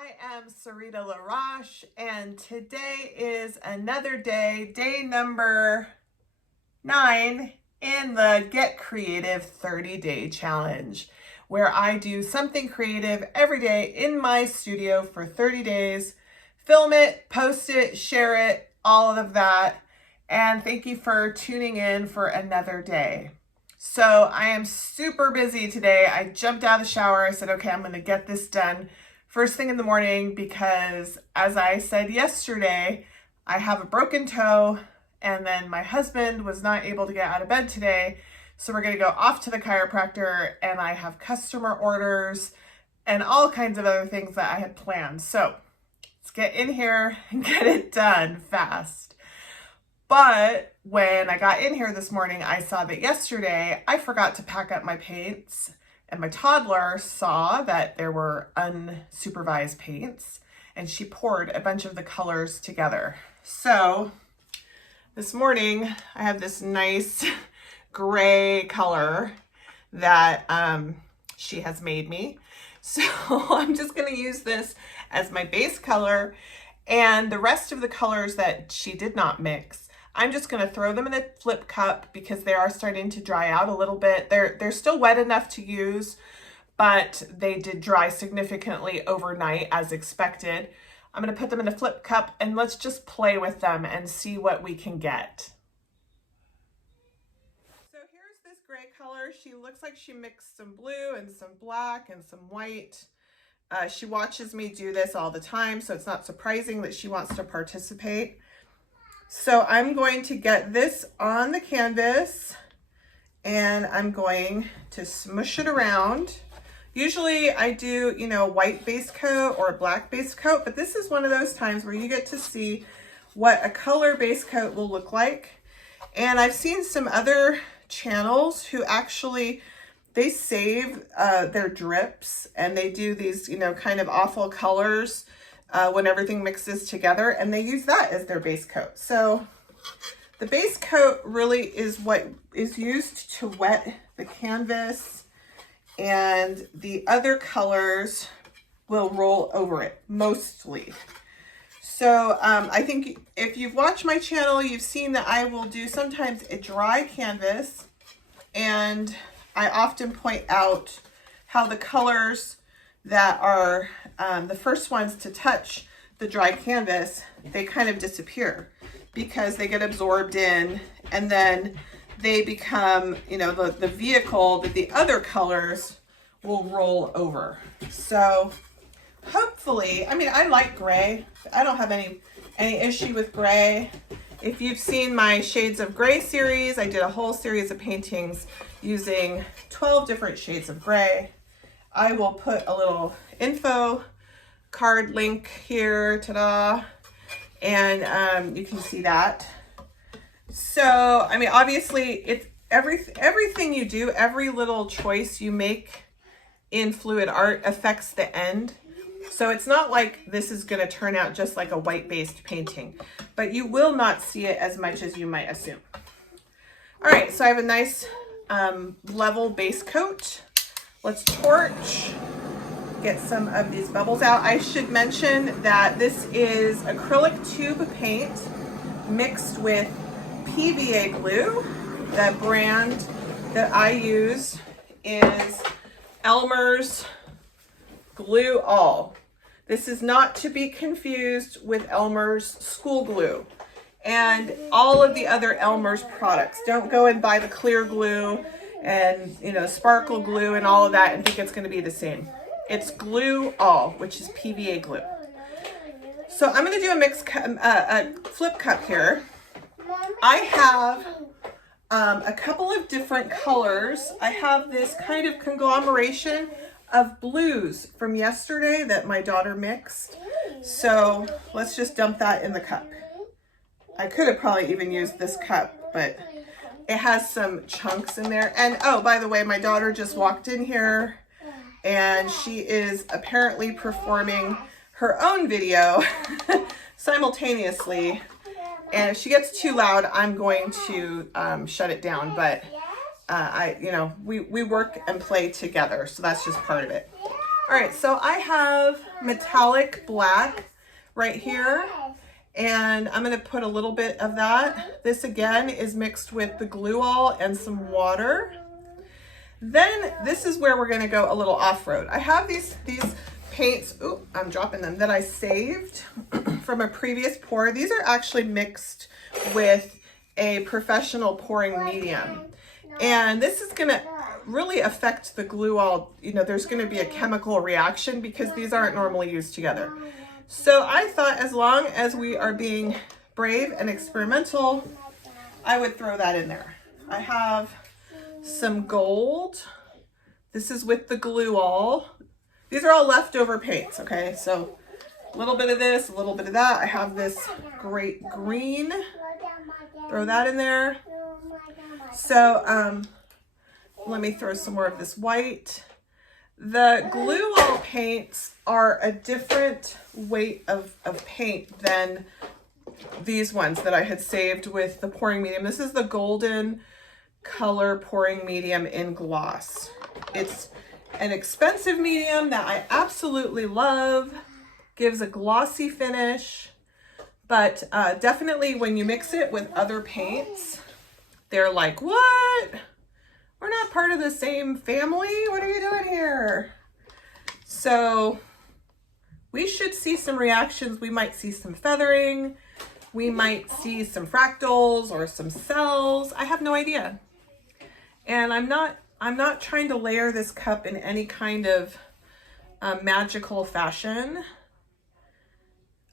I am Sarita Roche, and today is another day, day number 9 in the Get Creative 30-Day Challenge, where I do something creative every day in my studio for 30 days, film it, post it, share it, all of that. And thank you for tuning in for another day. So I am super busy today. I jumped out of the shower. I said, okay, I'm going to get this done first thing in the morning because, as I said yesterday, I have a broken toe and then my husband was not able to get out of bed today. So we're going to go off to the chiropractor and I have customer orders and all kinds of other things that I had planned. So let's get in here and get it done fast. But when I got in here this morning, I saw that yesterday I forgot to pack up my paints, and my toddler saw that there were unsupervised paints and she poured a bunch of the colors together. So this morning I have this nice gray color that she has made me. So I'm just going to use this as my base color, and the rest of the colors that she did not mix, I'm just going to throw them in a flip cup because they are starting to dry out a little bit. They're still wet enough to use, but they did dry significantly overnight as expected. I'm going to put them in a flip cup and let's just play with them and see what we can get. So here's this gray color. She looks like she mixed some blue and some black and some white. She watches me do this all the time, so it's not surprising that she wants to participate. So I'm going to get this on the canvas and I'm going to smush it around. Usually I do, white base coat or a black base coat, but this is one of those times where you get to see what a color base coat will look like. And I've seen some other channels who actually, they save their drips and they do these, kind of awful colors when everything mixes together, and they use that as their base coat. So the base coat really is what is used to wet the canvas, and the other colors will roll over it mostly. So I think if you've watched my channel, you've seen that I will do sometimes a dry canvas, and I often point out how the colors that are the first ones to touch the dry canvas, they kind of disappear because they get absorbed in, and then they become, the vehicle that the other colors will roll over. So hopefully, I like gray. I don't have any issue with gray. If you've seen my Shades of Gray series, I did a whole series of paintings using 12 different shades of gray. I will put a little info card link here, ta-da, and you can see that. So, obviously, it's everything you do, every little choice you make in fluid art affects the end. So it's not like this is going to turn out just like a white-based painting, but you will not see it as much as you might assume. All right, so I have a nice level base coat. Let's torch, get some of these bubbles out. I should mention that this is acrylic tube paint mixed with PVA glue. The brand that I use is Elmer's Glue All. This is not to be confused with Elmer's school glue and all of the other Elmer's products. Don't go and buy the clear glue and sparkle glue and all of that and think it's going to be the same. It's Glue All, which is PVA glue. So I'm going to do a flip cup here. I have a couple of different colors. I have this kind of conglomeration of blues from yesterday that my daughter mixed. So let's just dump that in the cup. I could have probably even used this cup, but it has some chunks in there. And oh, by the way, my daughter just walked in here and she is apparently performing her own video simultaneously. And if she gets too loud, I'm going to shut it down. But we work and play together, so that's just part of it. All right, so I have metallic black right here, and I'm going to put a little bit of that. This again is mixed with the glue all and some water. Then this is where we're going to go a little off-road. I have these paints, ooh, I'm dropping them, that I saved from a previous pour. These are actually mixed with a professional pouring medium. And this is going to really affect the glue all, you know, there's going to be a chemical reaction because these aren't normally used together. So I thought as long as we are being brave and experimental, I would throw that in there. I have some gold. This is with the glue all. These are all leftover paints, okay? So a little bit of this, a little bit of that. I have this great green. Throw that in there. So let me throw some more of this white. The glue all paints are a different weight of paint than these ones that I had saved with the pouring medium. This is the golden color pouring medium in gloss. It's an expensive medium that I absolutely love. Gives a glossy finish, but definitely when you mix it with other paints, they're like, what? We're not part of the same family. What are you doing here? So we should see some reactions. We might see some feathering. We might see some fractals or some cells. I have no idea. And I'm not trying to layer this cup in any kind of magical fashion.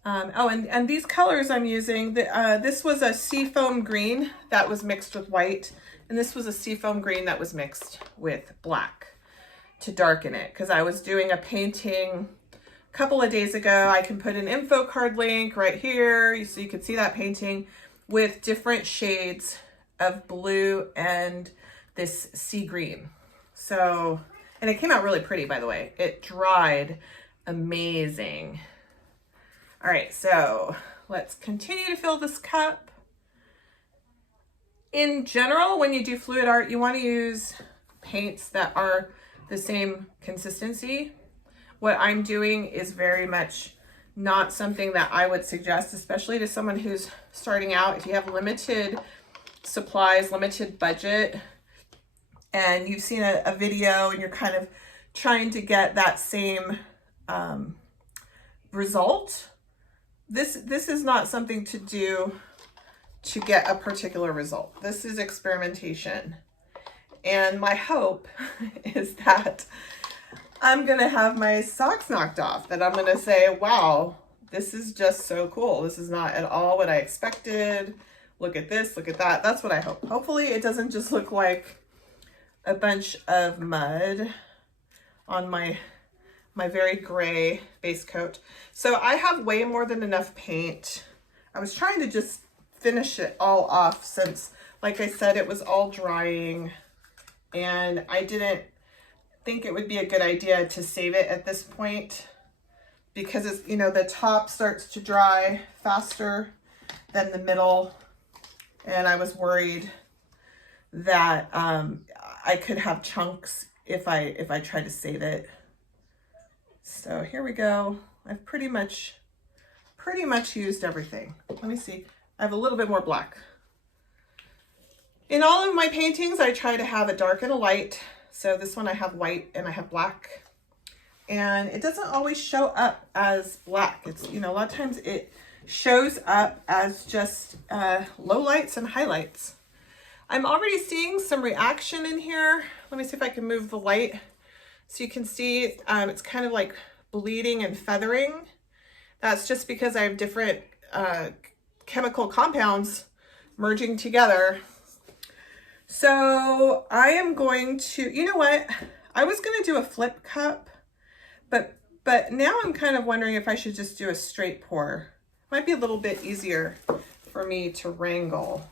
Oh, and these colors I'm using, this was a seafoam green that was mixed with white, and this was a seafoam green that was mixed with black to darken it, because I was doing a painting a couple of days ago. I can put an info card link right here so you can see that painting with different shades of blue and this sea green. So, and it came out really pretty, by the way. It dried amazing. All right, so let's continue to fill this cup. In general, when you do fluid art, you want to use paints that are the same consistency. What I'm doing is very much not something that I would suggest, especially to someone who's starting out. If you have limited supplies, limited budget, and you've seen a video and you're kind of trying to get that same result, this is not something to do to get a particular result. This is experimentation. And my hope is that I'm gonna have my socks knocked off, that I'm gonna say, wow, this is just so cool. This is not at all what I expected. Look at this, look at that. That's what I hope. Hopefully it doesn't just look like a bunch of mud on my very gray base coat. So I have way more than enough paint. I was trying to just finish it all off since, like I said, it was all drying, and I didn't think it would be a good idea to save it at this point because it's, you know, the top starts to dry faster than the middle, and I was worried that I could have chunks if I try to save it. So here we go. I've pretty much used everything. Let me see. I have a little bit more black. In all of my paintings, I try to have a dark and a light. So this one I have white and I have black. And it doesn't always show up as black. It's, you know, a lot of times it shows up as just low lights and highlights. I'm already seeing some reaction in here. Let me see if I can move the light so you can see it's kind of like bleeding and feathering. That's just because I have different chemical compounds merging together. So I am going to, you know what? I was going to do a flip cup, but now I'm kind of wondering if I should just do a straight pour. Might be a little bit easier for me to wrangle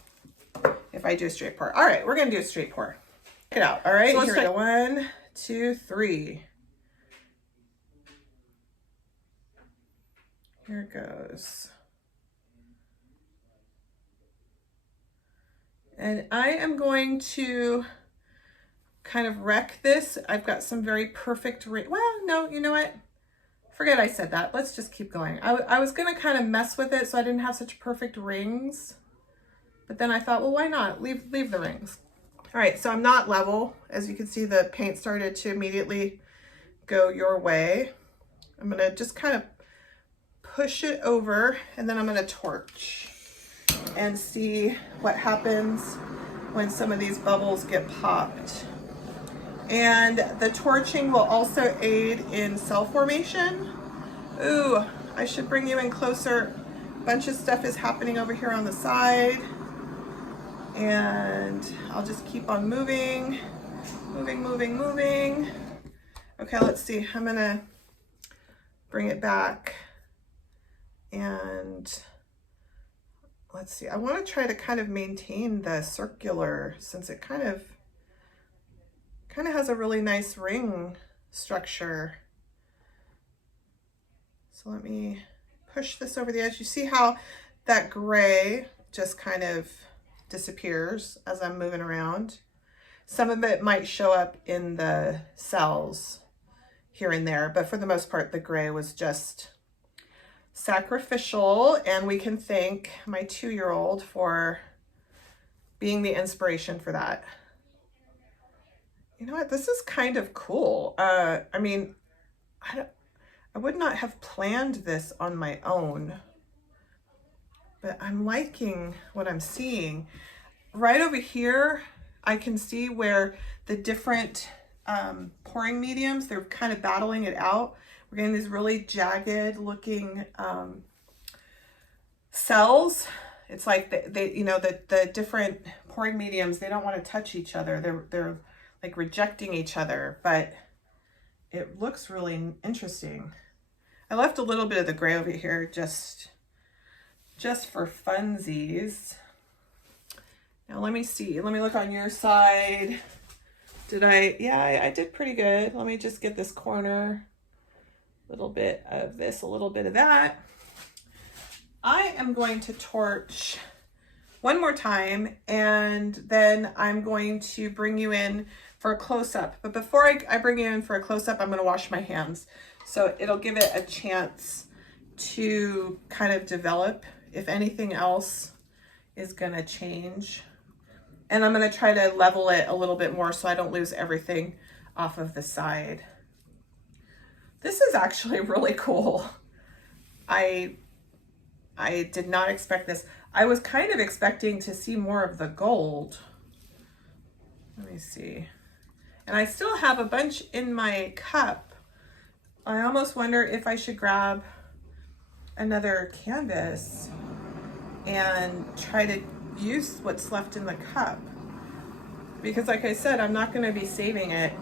if I do a straight pour. All right, we're going to do a straight pour. Check it out. All right, so here we go. 1, 2, 3. Here it goes. And I am going to kind of wreck this. I've got some very perfect ring. Well, no, you know what? Forget I said that. Let's just keep going. I was going to kind of mess with it so I didn't have such perfect rings. But then I thought, well, why not? Leave the rings. All right, so I'm not level. As you can see, the paint started to immediately go your way. I'm going to just kind of push it over, and then I'm going to torch and see what happens when some of these bubbles get popped. And the torching will also aid in cell formation. Ooh, I should bring you in closer. A bunch of stuff is happening over here on the side. And I'll just keep on moving. Okay, let's see. I'm gonna bring it back. And let's see. I want to try to kind of maintain the circular, since it kind of has a really nice ring structure. So let me push this over the edge. You see how that gray just kind of disappears as I'm moving around. Some of it might show up in the cells here and there, but for the most part, the gray was just sacrificial, and we can thank my 2-year-old for being the inspiration for that. You know what? This is kind of cool. I mean, I would not have planned this on my own, but I'm liking what I'm seeing. Right over here, I can see where the different pouring mediums, they're kind of battling it out. We're getting these really jagged looking cells. It's like the different pouring mediums, they don't want to touch each other. They're like rejecting each other, but it looks really interesting. I left a little bit of the gray over here just for funsies. Now let me see. Let me look on your side. Yeah, I did pretty good. Let me just get this corner. A little bit of this, a little bit of that. I am going to torch one more time, and then I'm going to bring you in for a close-up. But before I bring you in for a close-up, I'm going to wash my hands. So it'll give it a chance to kind of develop if anything else is going to change. And I'm going to try to level it a little bit more so I don't lose everything off of the side. This is actually really cool. I did not expect this. I was kind of expecting to see more of the gold. Let me see. And I still have a bunch in my cup. I almost wonder if I should grab another canvas and try to use what's left in the cup. Because like I said, I'm not going to be saving it.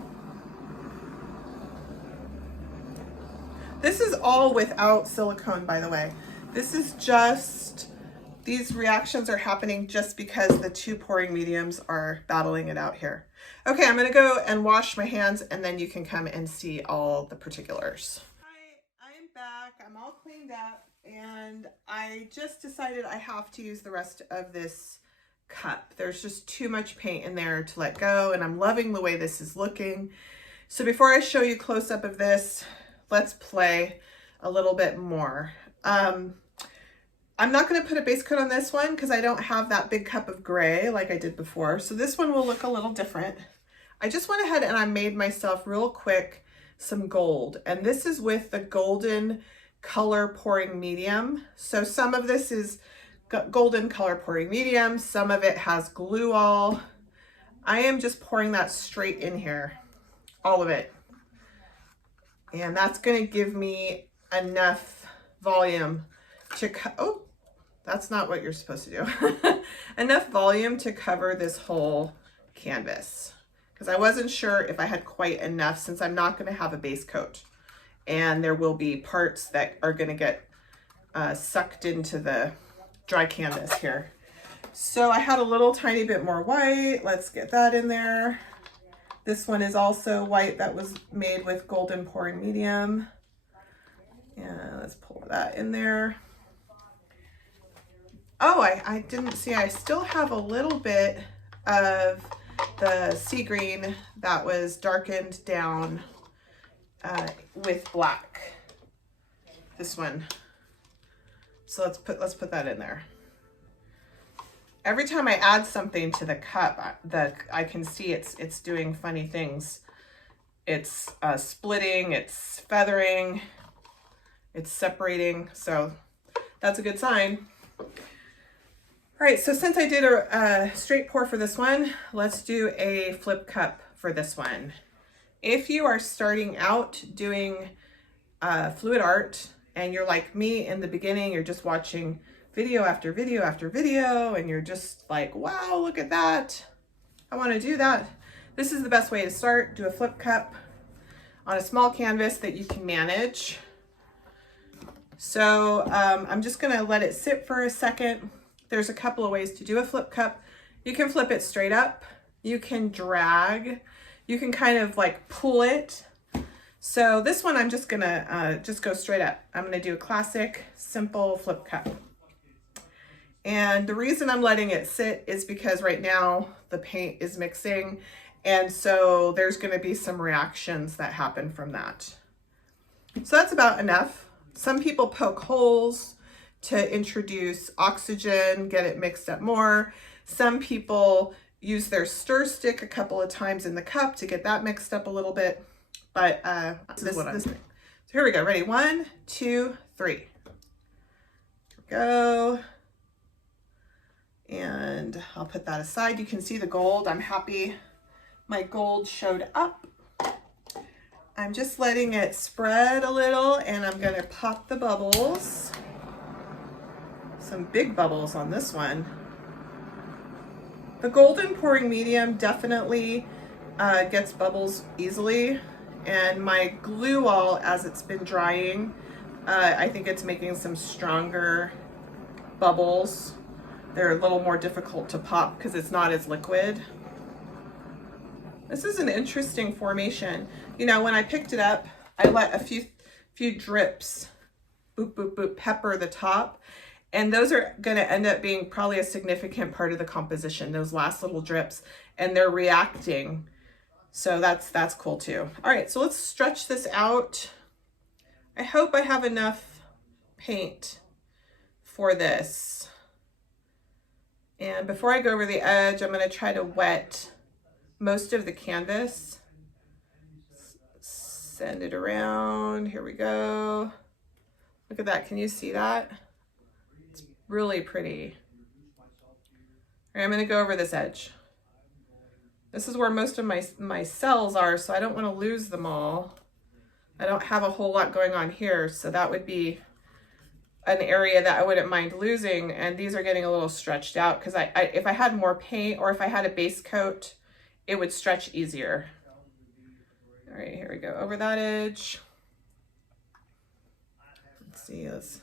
This is all without silicone, by the way. This is just, these reactions are happening just because the 2 pouring mediums are battling it out here. Okay, I'm gonna go and wash my hands, and then you can come and see all the particulars. Hi, I'm back, I'm all cleaned up, and I just decided I have to use the rest of this cup. There's just too much paint in there to let go, and I'm loving the way this is looking. So before I show you close up of this, let's play a little bit more. I'm not going to put a base coat on this one because I don't have that big cup of gray like I did before. So this one will look a little different. I just went ahead and I made myself real quick some gold. And this is with the golden color pouring medium. So some of this is golden color pouring medium. Some of it has glue all. I am just pouring that straight in here. All of it. And that's going to give me enough volume to oh, that's not what you're supposed to do. Enough volume to cover this whole canvas. Because I wasn't sure if I had quite enough, since I'm not going to have a base coat. And there will be parts that are going to get sucked into the dry canvas here. So I had a little tiny bit more white. Let's get that in there. This one is also white that was made with golden pouring medium. Yeah, let's pull that in there. Oh, I didn't see, I still have a little bit of the sea green that was darkened down with black. This one. So let's put that in there. Every time I add something to the cup, I can see it's doing funny things. It's splitting, it's feathering, it's separating. So that's a good sign. All right, so since I did a straight pour for this one, let's do a flip cup for this one. If you are starting out doing fluid art and you're like me in the beginning, you're just watching video after video after video, and you're just like, wow, look at that. I want to do that. This is the best way to start. Do a flip cup on a small canvas that you can manage. So I'm just going to let it sit for a second. There's a couple of ways to do a flip cup. You can flip it straight up. You can drag. You can kind of like pull it. So this one, I'm just going to just go straight up. I'm going to do a classic, simple flip cup. And the reason I'm letting it sit is because right now the paint is mixing, and so there's going to be some reactions that happen from that. So that's about enough. Some people poke holes to introduce oxygen, get it mixed up more. Some people use their stir stick a couple of times in the cup to get that mixed up a little bit. But this is what I'm doing. So here we go. Ready? 1, 2, 3. Here we go. And I'll put that aside. You can see the gold. I'm happy my gold showed up. I'm just letting it spread a little, and I'm going to pop the bubbles. Some big bubbles on this one. The golden pouring medium definitely gets bubbles easily, and my glue all, as it's been drying, I think it's making some stronger bubbles. They're a little more difficult to pop because it's not as liquid. This is an interesting formation. You know, when I picked it up, I let a few drips, boop, boop, boop, pepper the top. And those are going to end up being probably a significant part of the composition, those last little drips, and they're reacting. So that's cool too. All right, so let's stretch this out. I hope I have enough paint for this. And before I go over the edge, I'm going to try to wet most of the canvas. Send it around. Here we go. Look at that. Can you see that? It's really pretty. All right, I'm going to go over this edge. This is where most of my cells are, so I don't want to lose them all. I don't have a whole lot going on here, so that would be an area that I wouldn't mind losing, and these are getting a little stretched out because if I had more paint or if I had a base coat, it would stretch easier. All right, here we go, over that edge. Let's see this.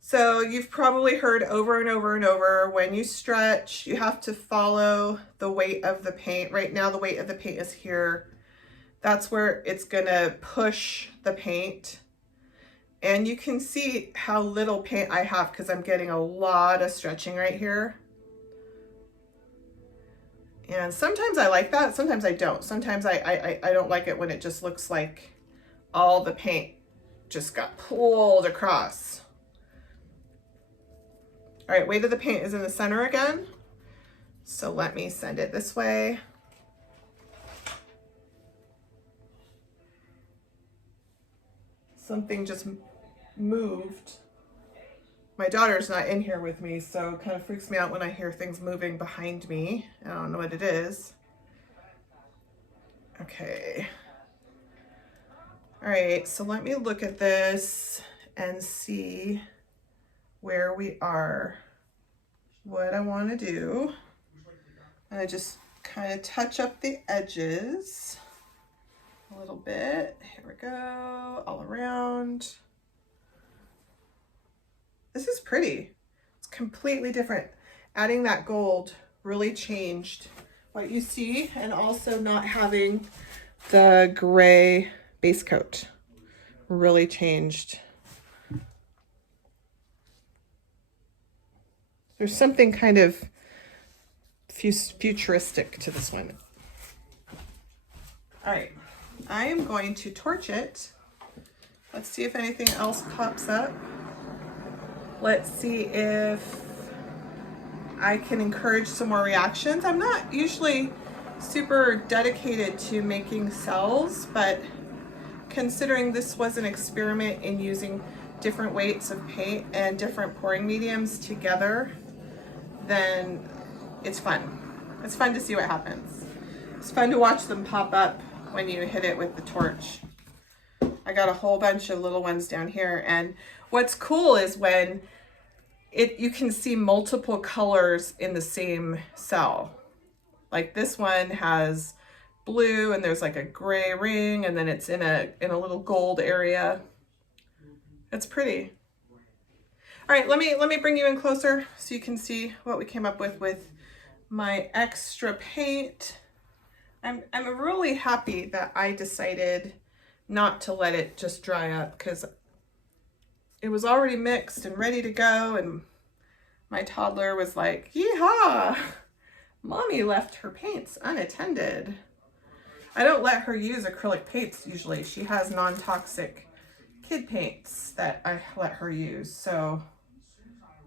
So you've probably heard over and over and over, when you stretch, you have to follow the weight of the paint. Right now, the weight of the paint is here. That's where it's gonna push the paint. And you can see how little paint I have because I'm getting a lot of stretching right here. And sometimes I like that, sometimes I don't. Sometimes I don't like it when it just looks like all the paint just got pulled across. All right, weight of the paint is in the center again. So let me send it this way. Something just moved. My daughter's not in here with me, so it kind of freaks me out when I hear things moving behind me. I don't know what it is. Okay. All right, so let me look at this and see where we are, what I want to do. I just kind of touch up the edges a little bit. Here we go, all around. This is pretty. It's completely different. Adding that gold really changed what you see, and also not having the gray base coat really changed. There's something kind of futuristic to this one. All right, I am going to torch it. Let's see if anything else pops up. Let's see if I can encourage some more reactions. I'm not usually super dedicated to making cells, but considering this was an experiment in using different weights of paint and different pouring mediums together, then it's fun. It's fun to see what happens. It's fun to watch them pop up when you hit it with the torch. I got a whole bunch of little ones down here, and what's cool is when you can see multiple colors in the same cell. Like this one has blue and there's like a gray ring, and then it's in a little gold area. It's pretty. All right, let me bring you in closer so you can see what we came up with my extra paint. I'm really happy that I decided not to let it just dry up, because it was already mixed and ready to go, and my toddler was like, yeehaw, mommy left her paints unattended. I don't let her use acrylic paints usually. She has non-toxic kid paints that I let her use, so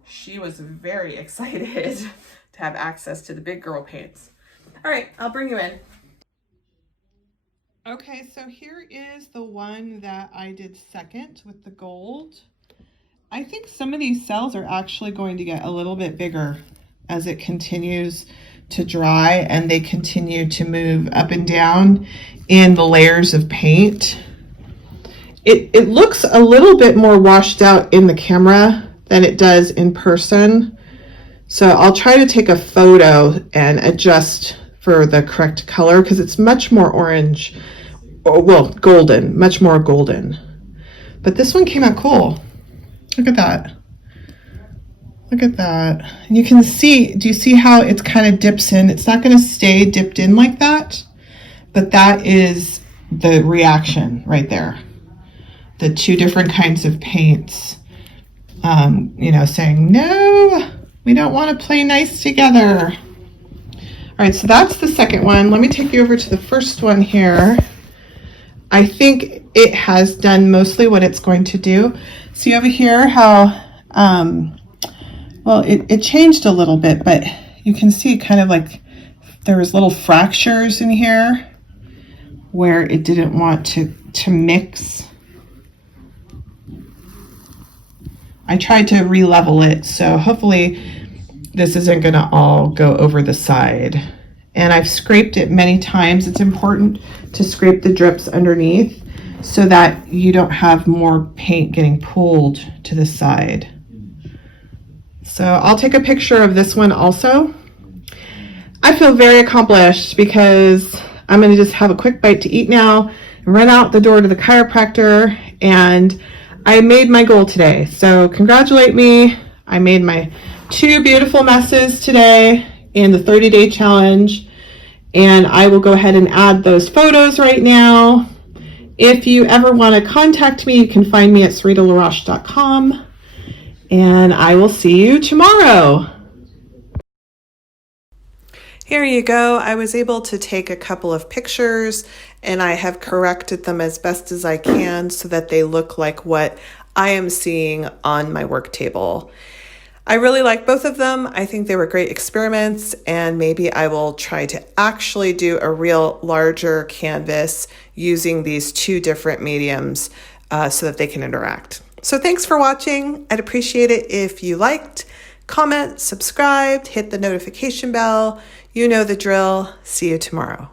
she was very excited to have access to the big girl paints. All right, I'll bring you in. Okay, so here is the one that I did second with the gold. I think some of these cells are actually going to get a little bit bigger as it continues to dry and they continue to move up and down in the layers of paint. It looks a little bit more washed out in the camera than it does in person. So I'll try to take a photo and adjust for the correct color, because it's much more orange, or well, golden, much more golden. But this one came out cool. Look at that. Look at that. And you can see, do you see how it's kind of dips in? It's not going to stay dipped in like that, but that is the reaction right there. The two different kinds of paints, you know, saying, no, we don't want to play nice together. All right, so that's the second one. Let me take you over to the first one here. I think it has done mostly what it's going to do. See over here how, well, it changed a little bit, but you can see kind of like there was little fractures in here where it didn't want to mix. I tried to re-level it, so hopefully this isn't gonna all go over the side. And I've scraped it many times. It's important to scrape the drips underneath so that you don't have more paint getting pulled to the side. So I'll take a picture of this one also. I feel very accomplished because I'm gonna just have a quick bite to eat now, run out the door to the chiropractor, and I made my goal today. So congratulate me. I made my 2 beautiful messes today in the 30-day challenge, and I will go ahead and add those photos right now. If you ever want to contact me, you can find me at SaritaLaRoche.com, and I will see you tomorrow. Here you go. I was able to take a couple of pictures, and I have corrected them as best as I can so that they look like what I am seeing on my work table. I really like both of them. I think they were great experiments, and maybe I will try to actually do a real larger canvas using these 2 different mediums so that they can interact. So thanks for watching. I'd appreciate it if you liked, comment, subscribed, hit the notification bell. You know the drill. See you tomorrow.